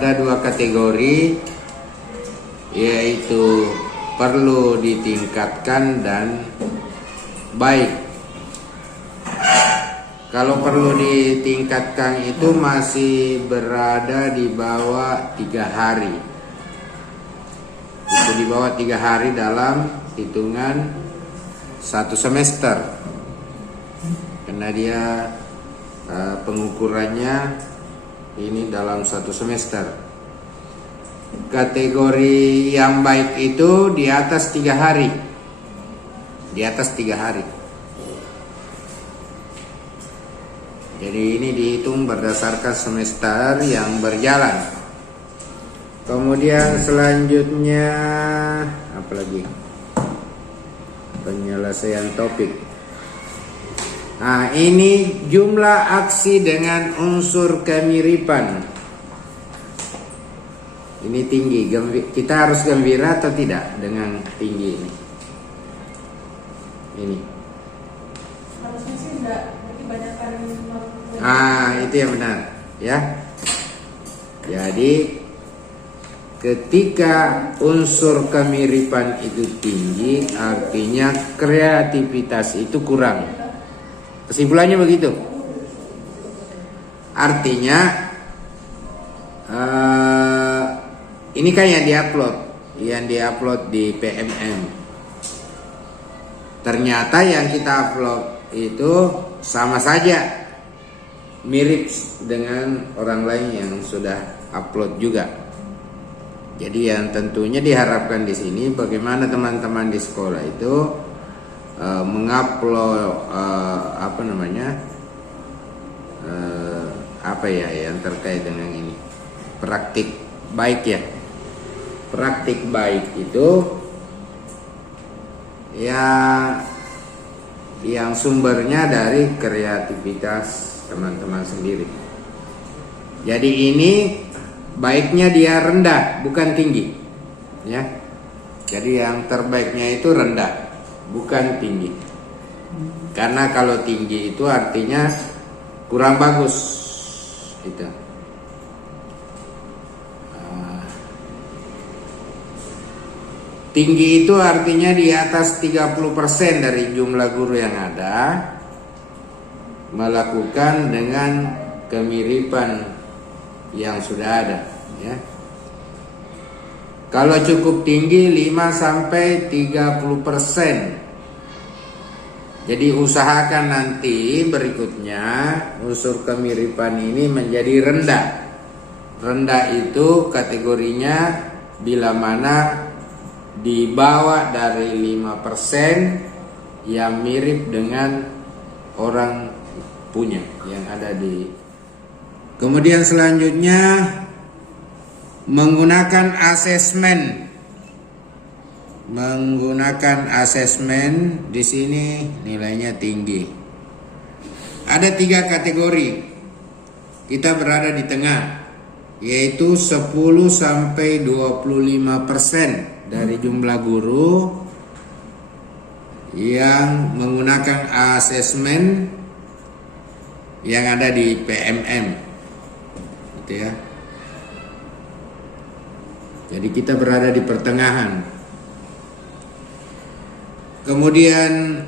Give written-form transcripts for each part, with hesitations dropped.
ada dua kategori, yaitu perlu ditingkatkan dan baik. Kalau perlu ditingkatkan itu masih berada di bawah 3 hari. Itu di bawah 3 hari dalam hitungan 1 semester. Karena dia pengukurannya ini dalam 1 semester. Kategori yang baik itu di atas 3 hari. Di atas 3 hari. Jadi ini dihitung berdasarkan semester yang berjalan. Kemudian selanjutnya apa lagi? Penyelesaian topik. Nah, ini jumlah aksi dengan unsur kemiripan. Ini tinggi. Kita harus gembira atau tidak dengan tinggi ini? Ini. Harusnya sih enggak, berarti banyakkan. Itu yang benar, ya. Jadi ketika unsur kemiripan itu tinggi, artinya kreativitas itu kurang. Kesimpulannya begitu. Artinya ini kan yang diupload di PMM. Ternyata yang kita upload itu sama saja, mirip dengan orang lain yang sudah upload juga. Jadi yang tentunya diharapkan di sini bagaimana teman-teman di sekolah itu mengupload yang terkait dengan ini, praktik baik ya. Praktik baik itu ya yang sumbernya dari kreativitas teman-teman sendiri. Jadi ini baiknya dia rendah, bukan tinggi, ya. Jadi yang terbaiknya itu rendah, bukan tinggi. Karena kalau tinggi itu artinya kurang bagus, gitu. Tinggi itu artinya di atas 30% dari jumlah guru yang ada melakukan dengan kemiripan yang sudah ada, ya. Kalau cukup tinggi 5-30%. Jadi usahakan nanti berikutnya unsur kemiripan ini menjadi rendah. Rendah itu kategorinya bila mana di bawah dari 5% yang mirip dengan orang punya yang ada di. Kemudian selanjutnya menggunakan asesmen. Di sini nilainya tinggi. Ada 3 kategori. Kita berada di tengah, yaitu 10-25% dari jumlah guru yang menggunakan asesmen yang ada di PMM, gitu ya. Jadi kita berada di pertengahan. Kemudian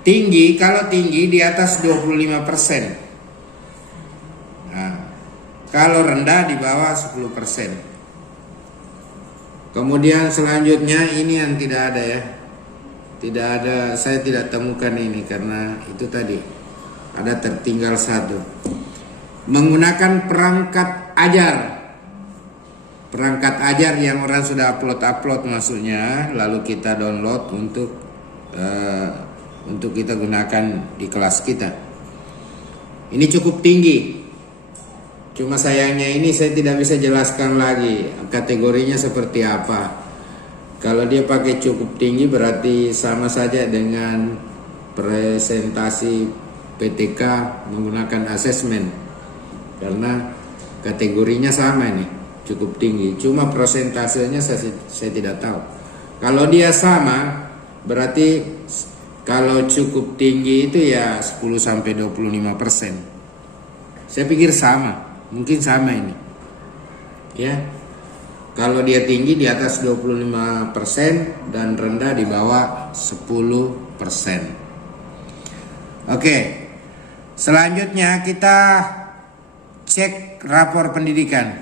tinggi, kalau tinggi di atas 25%. Nah, kalau rendah di bawah 10%. Kemudian selanjutnya ini yang tidak ada ya. Tidak ada, saya tidak temukan ini karena itu tadi ada tertinggal 1. Menggunakan perangkat ajar. Perangkat ajar yang orang sudah upload maksudnya, lalu kita download untuk kita gunakan di kelas kita. Ini cukup tinggi. Cuma sayangnya ini saya tidak bisa jelaskan lagi kategorinya seperti apa. Kalau dia pakai cukup tinggi berarti sama saja dengan presentasi PTK menggunakan asesmen. Karena kategorinya sama ini, cukup tinggi. Cuma persentasenya saya tidak tahu. Kalau dia sama berarti kalau cukup tinggi itu ya 10-25%. Saya pikir sama. Mungkin sama ini. Ya. Kalau dia tinggi di atas 25% dan rendah di bawah 10%. Oke. Selanjutnya kita cek rapor pendidikan.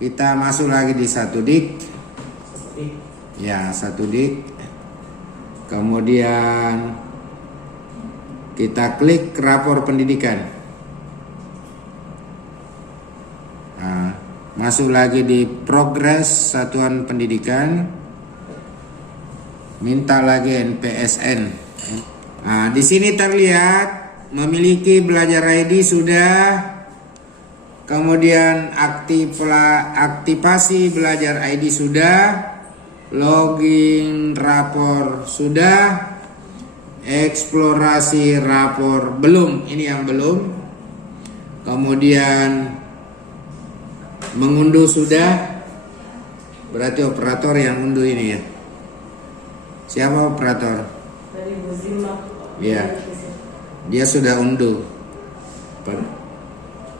Kita masuk lagi di 1Dik. Ya, 1Dik. Kemudian kita klik rapor pendidikan. Nah, masuk lagi di progres satuan pendidikan. Minta lagi NPSN. Nah, di sini terlihat memiliki belajar ID sudah. Kemudian aktivasi belajar ID sudah. Login rapor sudah. Eksplorasi rapor belum, ini yang belum. Kemudian mengunduh sudah. Berarti operator yang unduh ini ya. Siapa operator? Ya, dia sudah unduh.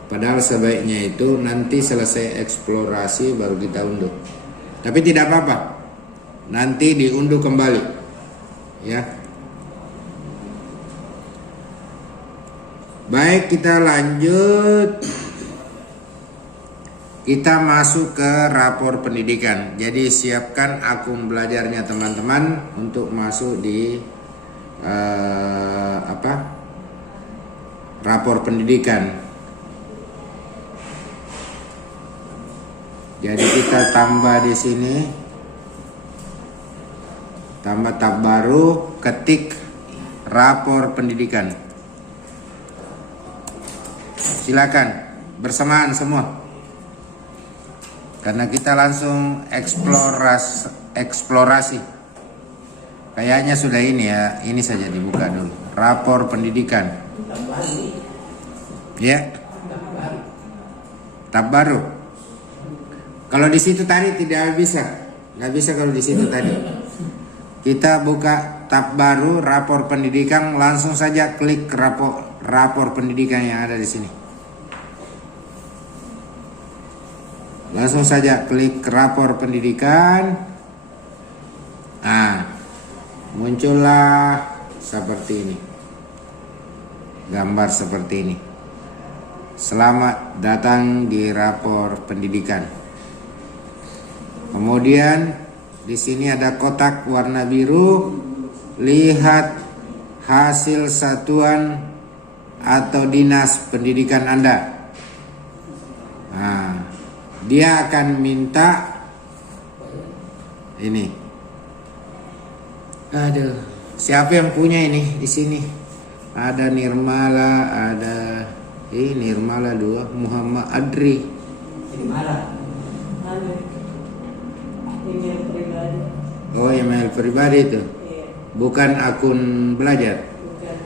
Padahal sebaiknya itu nanti selesai eksplorasi baru kita unduh. Tapi tidak apa-apa, nanti diunduh kembali ya. Baik, kita lanjut. Kita masuk ke rapor pendidikan. Jadi siapkan akun belajarnya teman-teman untuk masuk di rapor pendidikan. Jadi kita tambah di sini, tambah tab baru, ketik rapor pendidikan. Silakan bersamaan semua, karena kita langsung eksplorasi. Kayaknya sudah ini ya, ini saja dibuka dulu. Rapor pendidikan. Ya. Tab baru. Kalau di situ tadi tidak bisa, nggak bisa kalau di situ tadi. Kita buka tab baru, rapor pendidikan, langsung saja klik rapor pendidikan yang ada di sini. Langsung saja klik rapor pendidikan. Nah, muncullah seperti ini. Gambar seperti ini. Selamat datang di rapor pendidikan. Kemudian di sini ada kotak warna biru. Lihat hasil satuan atau dinas pendidikan Anda. Nah, dia akan minta ini. Aduh, siapa yang punya ini di sini? Ada Nirmala, ada Nirmala 2, Muhammad Adri. Email pribadi. Oh, email pribadi itu. Iya. Bukan akun belajar. Bukan.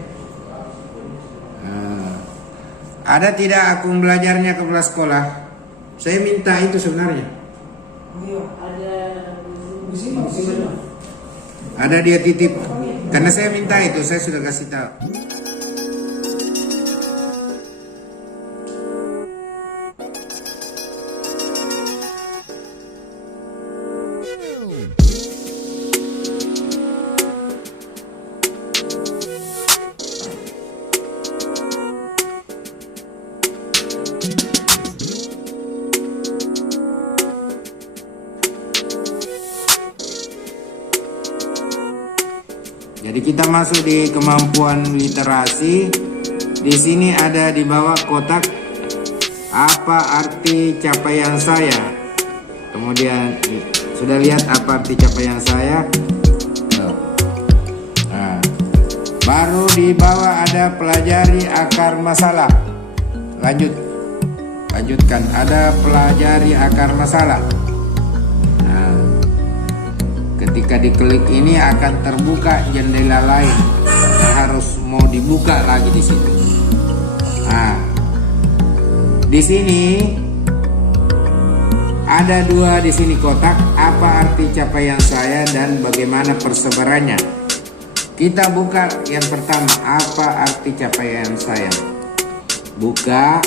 Ada tidak akun belajarnya kepala sekolah? Saya minta itu sebenarnya. Iya, ada di sini. Ada dia titip. Karena saya minta itu, saya sudah kasih tahu. Jadi kita masuk di kemampuan literasi. Di sini ada di bawah kotak apa arti capaian saya. Kemudian sudah lihat apa arti capaian saya. Nah, baru di bawah ada pelajari akar masalah. Lanjutkan, ada pelajari akar masalah. Ketika diklik ini akan terbuka jendela lain yang harus mau dibuka lagi di situ. Nah, di sini ada dua di sini kotak, apa arti capaian saya dan bagaimana persebarannya. Kita buka yang pertama, apa arti capaian saya. Buka,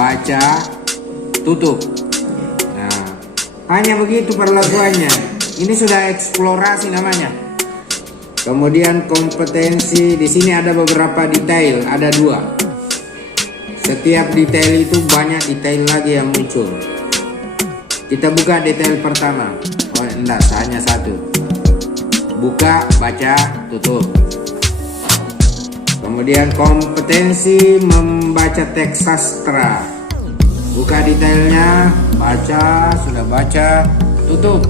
baca, tutup. Nah, hanya begitu perlakuannya. Ini sudah eksplorasi namanya. Kemudian kompetensi, di sini ada beberapa detail, ada 2. Setiap detail itu banyak detail lagi yang muncul. Kita buka detail pertama. Oh enggak, hanya 1. Buka, baca, tutup. Kemudian kompetensi membaca teks sastra. Buka detailnya, baca, sudah baca, tutup.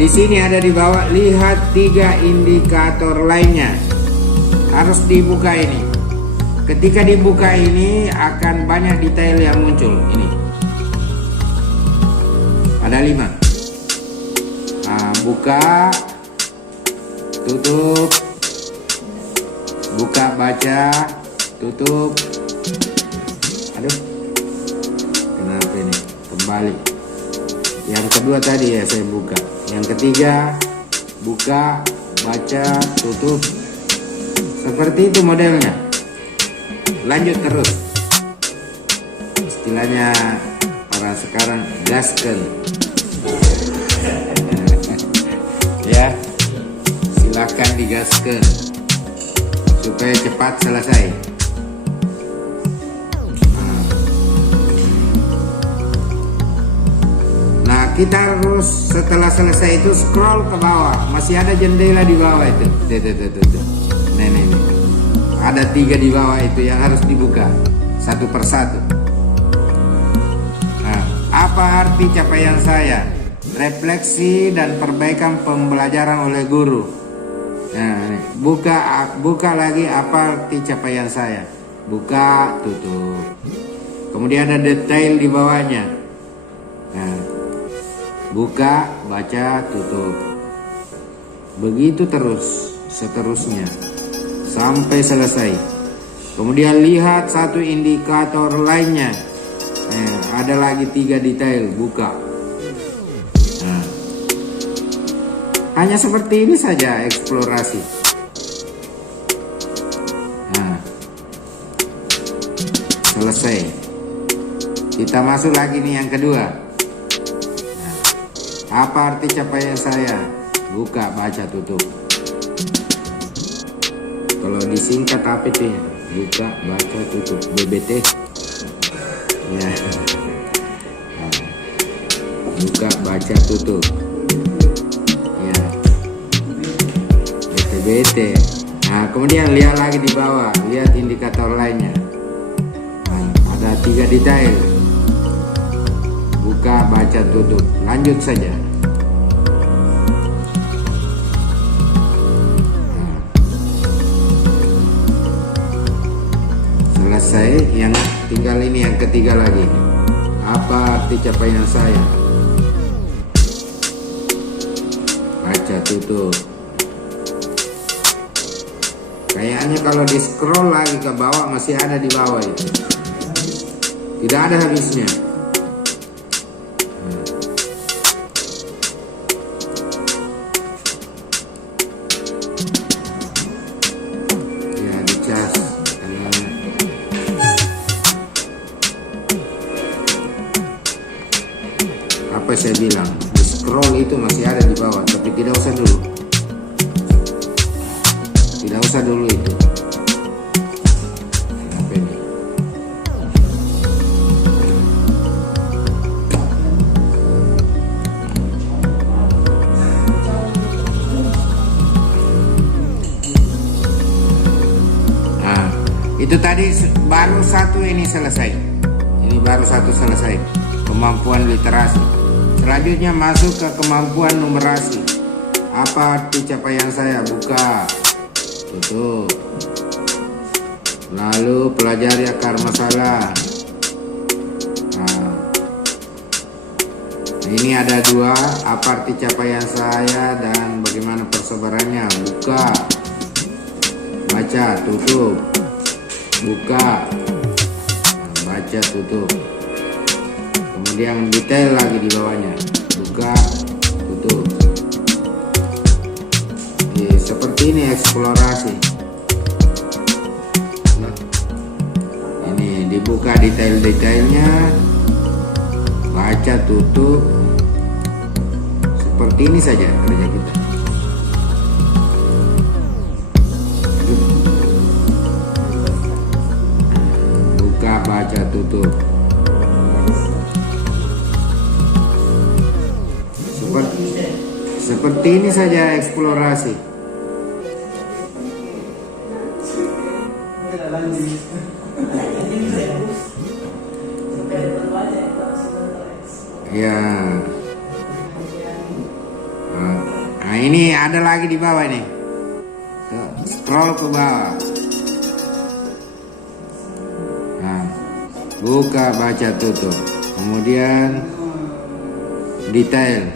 Di sini ada di bawah, lihat 3 indikator lainnya. Harus dibuka ini. Ketika dibuka ini akan banyak detail yang muncul. Ini ada 5. Nah, buka, tutup, buka, baca, tutup. Aduh, kenapa ini kembali? Yang kedua tadi ya saya buka. Yang ketiga, buka, baca, tutup. Seperti itu modelnya. Lanjut terus. Istilahnya orang sekarang gasken. Ya, silakan digaskan supaya cepat selesai. Nah, kita harus setelah selesai itu scroll ke bawah. Masih ada jendela di bawah itu. Tuh. Nih. Ada 3 di bawah itu yang harus dibuka satu persatu. Nah, apa arti capaian saya? Refleksi dan perbaikan pembelajaran oleh guru. Nah, buka lagi, apa arti capaian saya? Buka, tutup. Kemudian ada detail di bawahnya. Nah, buka, baca, tutup. Begitu terus, seterusnya sampai selesai. Kemudian lihat 1 indikator lainnya. Ada lagi 3 detail, buka. Nah, hanya seperti ini saja eksplorasi. Nah, selesai. Kita masuk lagi nih yang kedua. Nah, apa arti capaian saya? Buka, baca, tutup. Kalau disingkat apa itu ya? Buka, baca, tutup. BBT. Ya. Nah, buka, baca, tutup. Ya. BT. Nah, kemudian lihat lagi di bawah, lihat indikator lainnya. Nah, ada 3 detail. Buka, baca, tutup. Lanjut saja. Selesai, yang tinggal ini yang ketiga lagi. Apa arti capaian saya? Baca, tutup. Kayaknya kalau di scroll lagi ke bawah masih ada di bawah itu. Tidak ada habisnya. Ya dicas. Apa saya bilang? Di scroll itu masih ada di bawah, tapi tidak usah dulu. Tidak usah dulu itu. Apa ini? Nah, itu tadi baru 1 ini selesai. Ini baru 1 selesai. Kemampuan literasi. Selanjutnya masuk ke kemampuan numerasi. Apa arti capaian saya? Buka, tutup. Lalu pelajari akar masalah. Nah, ini ada 2. Apa arti capaian saya dan bagaimana persebarannya? Buka, baca, tutup. Buka, baca, tutup. Kemudian detail lagi di bawahnya. Buka, tutup. Seperti ini eksplorasi. Nah, ini di buka detail-detailnya, baca, tutup. Seperti ini saja kerja kita. Buka, baca, tutup. Seperti ini saja eksplorasi. Ya. Nah, ini ada lagi di bawah nih. Tuh, scroll ke bawah. Nah, buka, baca, tutup. Kemudian detail.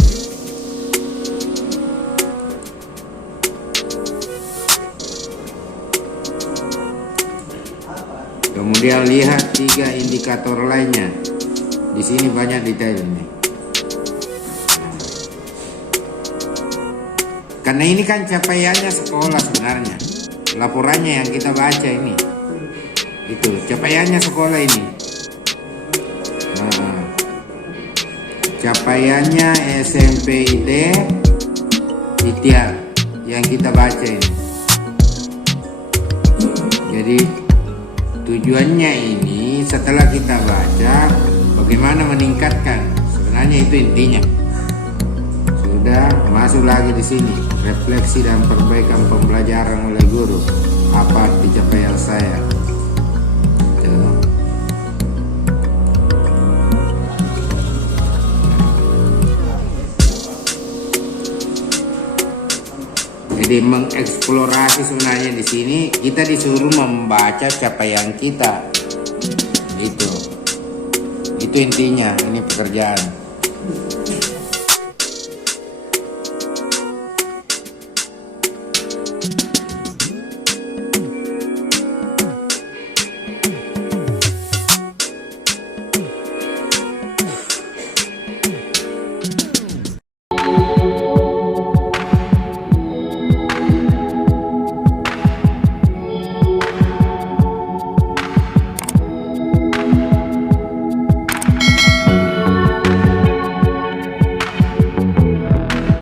Kemudian lihat 3 indikator lainnya. Di sini banyak detail ini. Karena ini kan capaiannya sekolah sebenarnya. Laporannya yang kita baca ini. Itu capaiannya sekolah ini. Nah, capaiannya SMP IT Ikhtiar yang kita baca ini. Jadi tujuannya ini setelah kita baca bagaimana meningkatkan, sebenarnya itu intinya. Sudah masuk lagi di sini, refleksi dan perbaikan pembelajaran oleh guru. Apa arti capaian saya? Tuh. Jadi mengeksplorasi sebenarnya di sini kita disuruh membaca capaian kita. Itu intinya, ini pekerjaan.